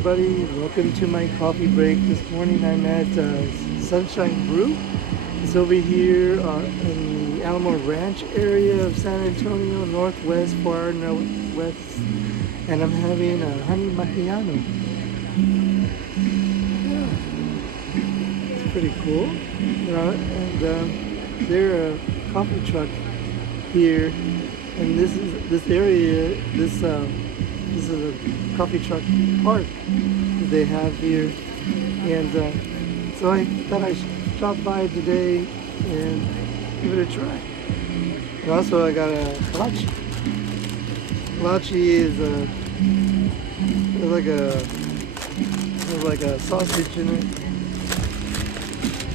everybody, welcome to my coffee break. This morning I'm at Sunshine Brew. It's over here in the Alamo Ranch area of San Antonio, northwest, far northwest, and I'm having a honey macchiato. Yeah. It's pretty cool, you know, and they're a coffee truck here, and this is a coffee truck park that they have here, and so I thought I'd stop by today and give it a try. And also I got a kolache. Kolache is there's like a sausage in it.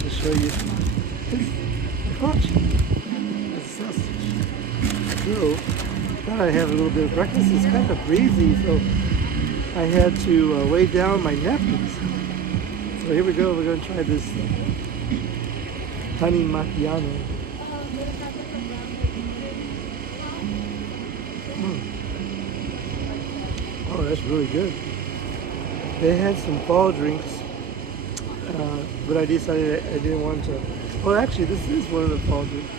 I'll show you. It's kolache. It's a sausage. So thought I'd have a little bit of breakfast. It's kind of breezy, so I had to weigh down my napkins. So here we go. We're going to try this honey macchiato. Oh, that's really good. They had some fall drinks, but I decided I didn't want to. Well, actually, this is one of the fall drinks.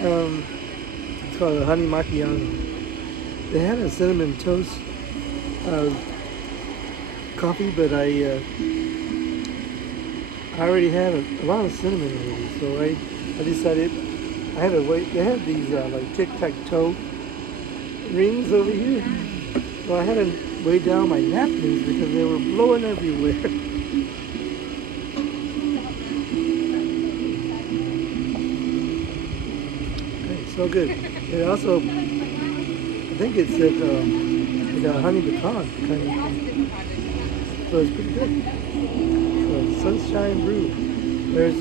It's called a honey macchiato. They had a cinnamon toast coffee, but I already had a lot of cinnamon already, so I decided I had to wait. They had these like tic-tac-toe rings over here, so I had to weigh down my napkins because they were blowing everywhere. So good. It also, I think it's like a honey pecan kind of thing. So it's pretty good. So Sunshine Brew. There's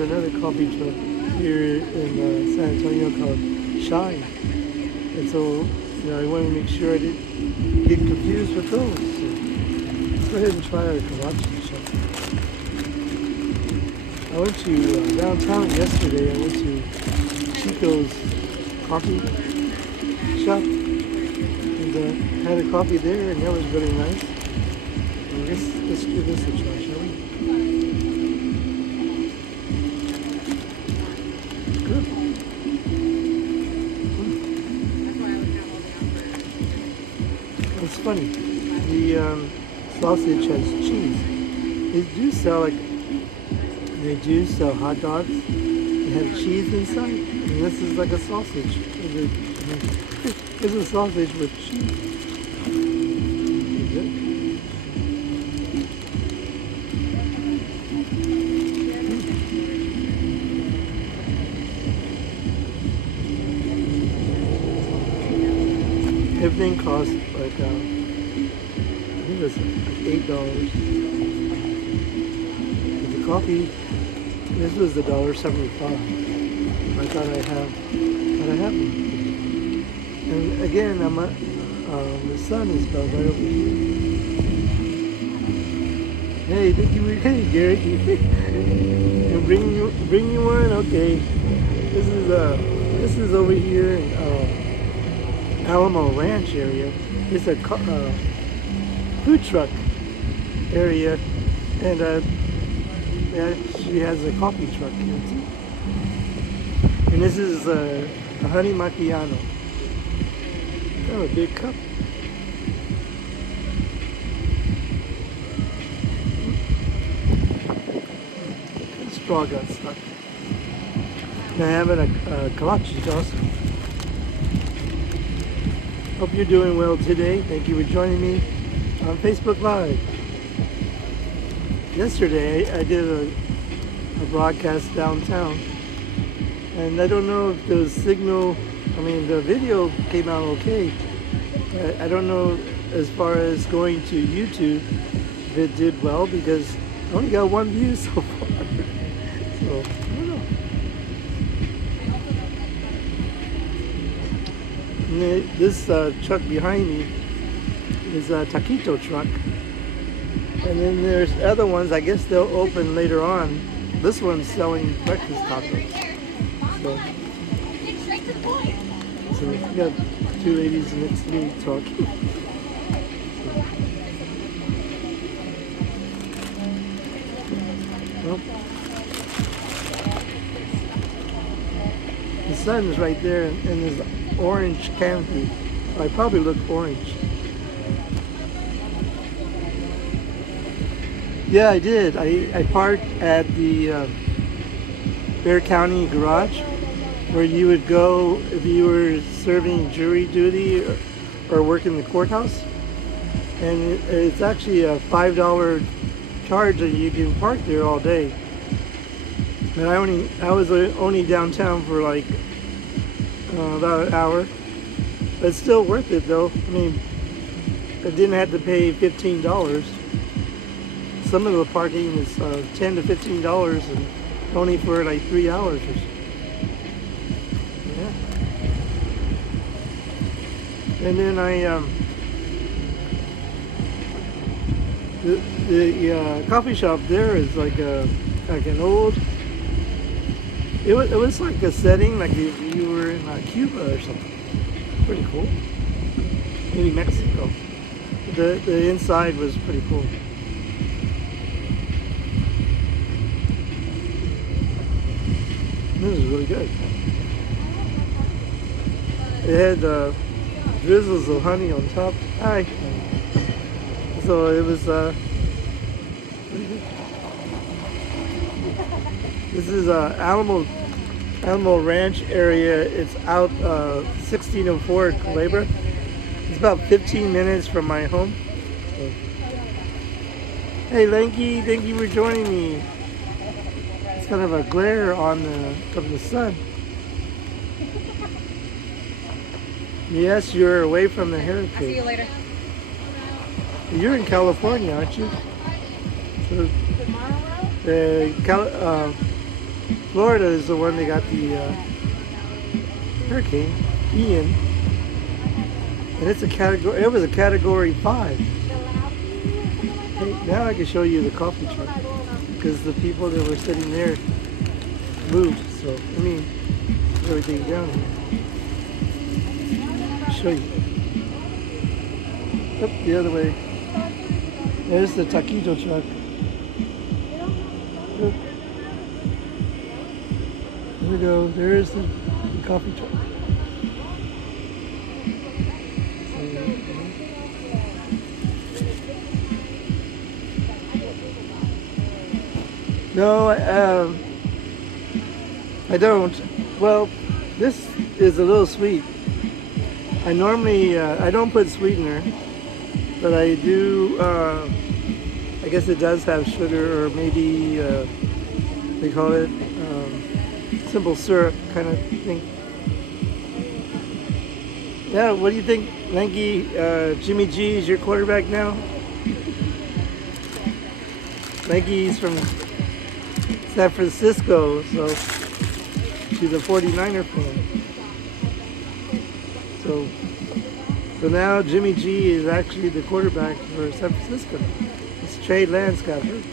another coffee truck here in San Antonio called Shine. And so, you know, I wanted to make sure I didn't get confused with those. So let's go ahead and try our kolache shop. I went to downtown yesterday. I went to Chico's coffee shop and had a coffee there, and that was really nice. And let's give this a try, shall we? Good. It's funny. The sausage has cheese. They do sell hot dogs. They have cheese inside, and this is like a sausage. It's a sausage with cheese. Everything costs like I think it's like $8. The coffee. This was $1.75. I thought I'd have one. And again, the sun is about right over here. Hey, hey, Gary, and bring you one. Okay, this is over here in Alamo Ranch area. It's a food truck area, and she has a coffee truck here too. And this is a honey macchiato. Oh, a big cup. The straw got stuck. And I have a kolache also. Hope you're doing well today. Thank you for joining me on Facebook Live. Yesterday I did a broadcast downtown, and I don't know if the video came out okay, but I don't know as far as going to YouTube if it did well, because I only got one view so far. So I don't know. And this truck behind me is a taquito truck. And then there's other ones, I guess they'll open later on. This one's selling breakfast tacos. So we got two ladies next to me talking. sun's right there in this orange canopy. I probably look orange. Yeah, I did. I parked at the Bear County garage, where you would go if you were serving jury duty or working the courthouse. And it's actually a $5 charge that you can park there all day. And I was only downtown for like about an hour, but it's still worth it though. I mean, I didn't have to pay $15. Some of the parking is $10 to $15 and only for like 3 hours or so. Yeah. And then the coffee shop there is like an old. It was like a setting like if you were in Cuba or something. Pretty cool. Maybe Mexico. The inside was pretty cool. This is really good. It had drizzles of honey on top. Hi. So it was. This is Alamo Ranch area. It's out 1604 Culebra. It's about 15 minutes from my home. So. Hey Lanky, thank you for joining me. It's kind of a glare on from the sun. Yes, you're away from the hurricane. I'll see you later. You're in California, aren't you? So, Florida is the one that got the hurricane Ian, and it's a category. It was a category 5. Hey, now I can show you the coffee truck because the people that were sitting there moved. So let me put everything down here. I'll show you. Up the other way. There's the taquito truck. Oop. There we go. There's the coffee truck. No, I don't. Well, this is a little sweet. I normally, I don't put sweetener, but I do, I guess it does have sugar or maybe, they call it simple syrup kind of thing. Yeah, what do you think, Lanky? Jimmy G is your quarterback now? Lanky's from San Francisco, so she's a 49er fan. So now Jimmy G is actually the quarterback for San Francisco. It's Trey Lance got hurt.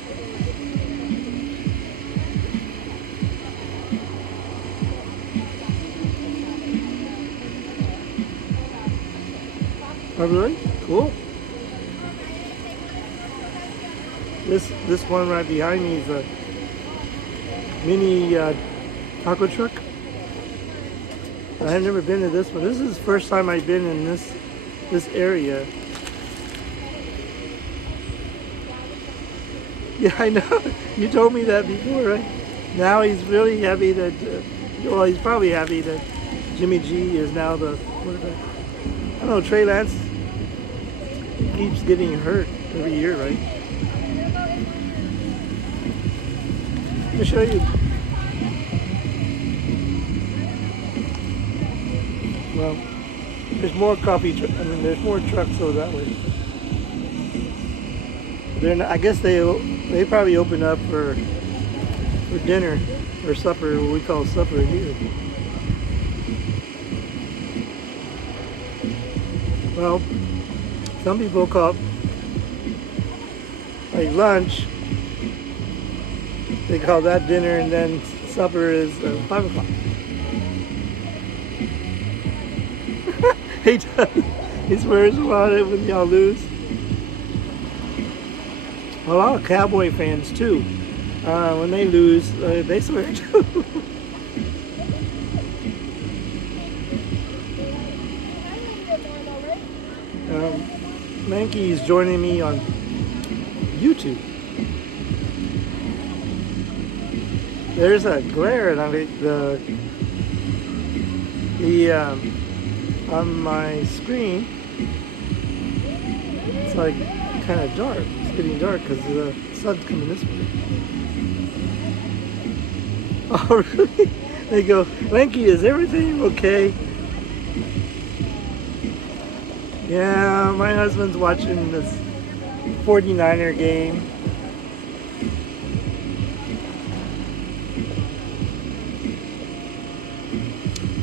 Oh really? Cool. This one right behind me is a mini taco truck. I've never been to this one. This is the first time I've been in this area. Yeah, I know. You told me that before, right? Now he's really happy that, well, he's probably happy that Jimmy G is now the quarterback. I don't know, Trey Lance keeps getting hurt every year, right? Let me show you. Well, there's more there's more trucks over that way. I guess they probably open up for dinner or supper, what we call supper here. Well, some people call it like lunch. They call that dinner, and then supper is 5 o'clock. He does. He swears about it when y'all lose. A lot of Cowboy fans too. When they lose, they swear too. Mankey is joining me on YouTube. There's a glare on on my screen. It's like kind of dark. It's getting dark because the sun's coming this way. Oh, really? They go, Lanky, is everything okay? Yeah, my husband's watching this 49er game.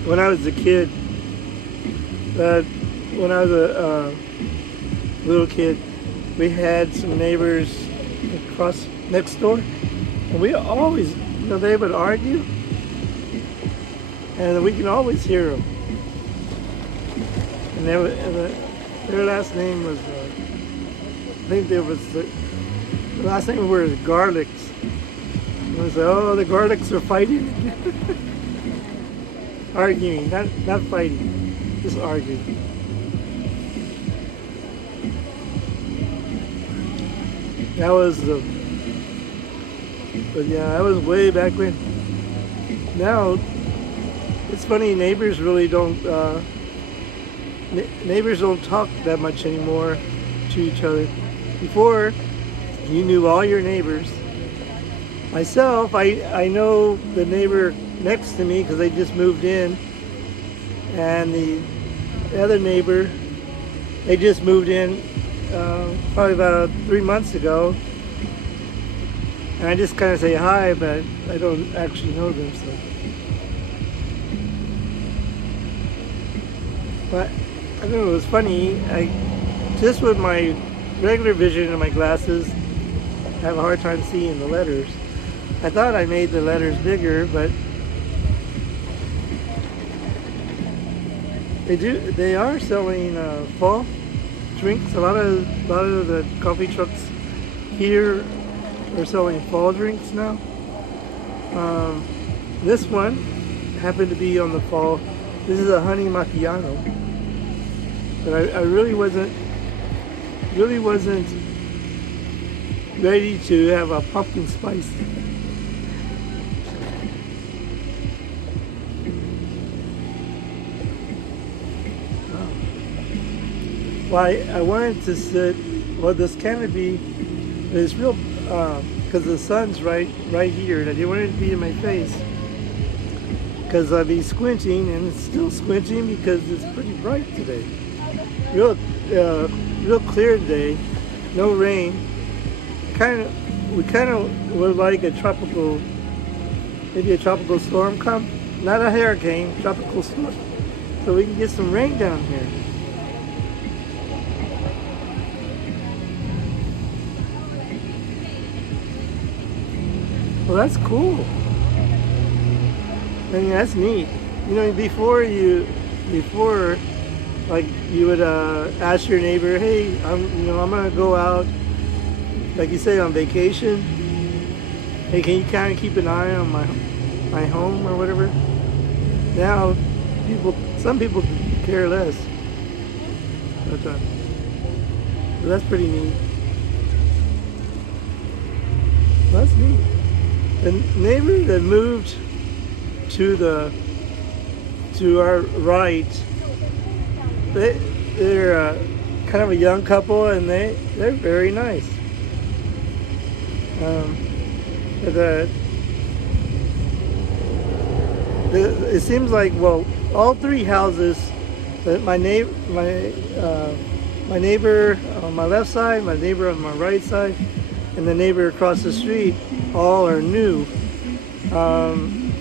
When I was a kid, when I was a little kid, we had some neighbors across next door, and we always, they would argue, and we can always hear them. And their last name was, I think there was the last name were the Garlics. And it was like, oh, the Garlics are fighting. Arguing, not fighting, just arguing. That was but yeah, that was way back when. Now, it's funny, neighbors really don't, neighbors don't talk that much anymore to each other. Before, you knew all your neighbors. Myself, I know the neighbor next to me because they just moved in, and the other neighbor, they just moved in probably about 3 months ago, and I just kind of say hi, but I don't actually know them. So, but I don't know, it was funny. Just with my regular vision and my glasses, I have a hard time seeing the letters. I thought I made the letters bigger, but they are selling fall drinks. A lot of the coffee trucks here are selling fall drinks now. This one happened to be on the fall. This is a honey macchiato, but I really wasn't ready to have a pumpkin spice. Well, I wanted to sit, well, this canopy is real, because the sun's right here, and I didn't want it to be in my face, because I'd be squinting, and it's still squinting because it's pretty bright today. Real clear today, no rain. We kind of would like a tropical, maybe a tropical storm come, not a hurricane, tropical storm, so we can get some rain down here. Well, that's cool. I mean, that's neat. You know, before like you would ask your neighbor, hey, I'm gonna go out, like you say, on vacation. Hey, can you kind of keep an eye on my home or whatever? Now, some people care less. But that's pretty neat. Well, that's neat. The neighbor that moved to our right, they're kind of a young couple, and they're very nice. It seems like, well, all three houses, my neighbor on my left side, my neighbor on my right side, and the neighbor across the street, all are new,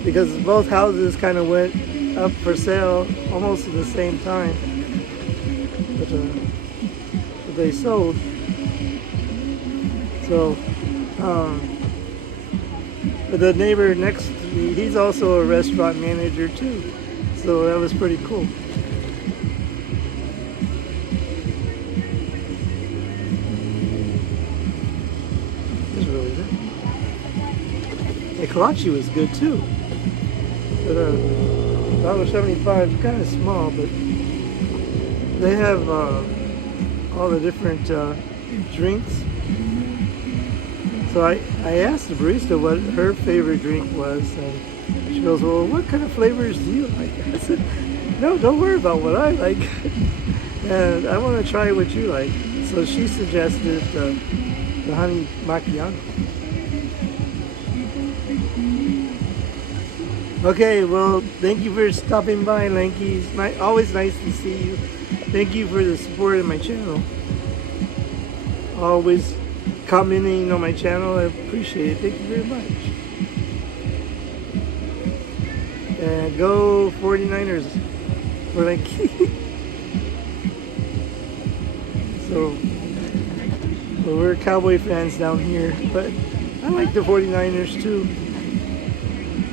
because both houses kind of went up for sale almost at the same time, but they sold. So, but the neighbor next to me, he's also a restaurant manager too, so that was pretty cool. The kolache was good too. But $1.75, kind of small, but they have all the different drinks. So I asked the barista what her favorite drink was, and she goes, well, what kind of flavors do you like? I said, no, don't worry about what I like. And I want to try what you like. So she suggested the honey macchiato. Okay, well, thank you for stopping by, Lanky. It's always nice to see you. Thank you for the support of my channel. Always commenting on my channel. I appreciate it. Thank you very much. And go 49ers for Lanky. So, well, we're Cowboy fans down here, but I like the 49ers too.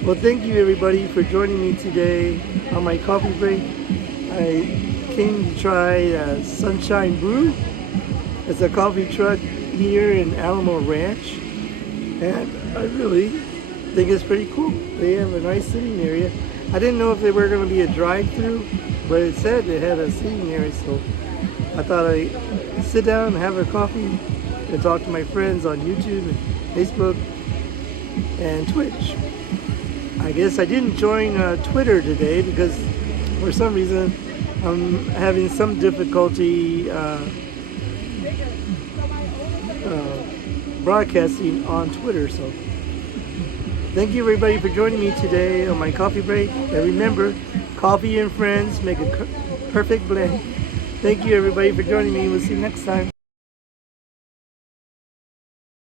Well, thank you everybody for joining me today on my coffee break. I came to try Sunshine Brew. It's a coffee truck here in Alamo Ranch, and I really think it's pretty cool. They have a nice sitting area. I didn't know if they were going to be a drive-through, but it said they had a sitting area, so I thought I'd sit down and have a coffee and talk to my friends on YouTube and Facebook and Twitch. I guess I didn't join Twitter today because for some reason I'm having some difficulty broadcasting on Twitter. So thank you everybody for joining me today on my coffee break. And remember, coffee and friends make a perfect blend. Thank you everybody for joining me. We'll see you next time.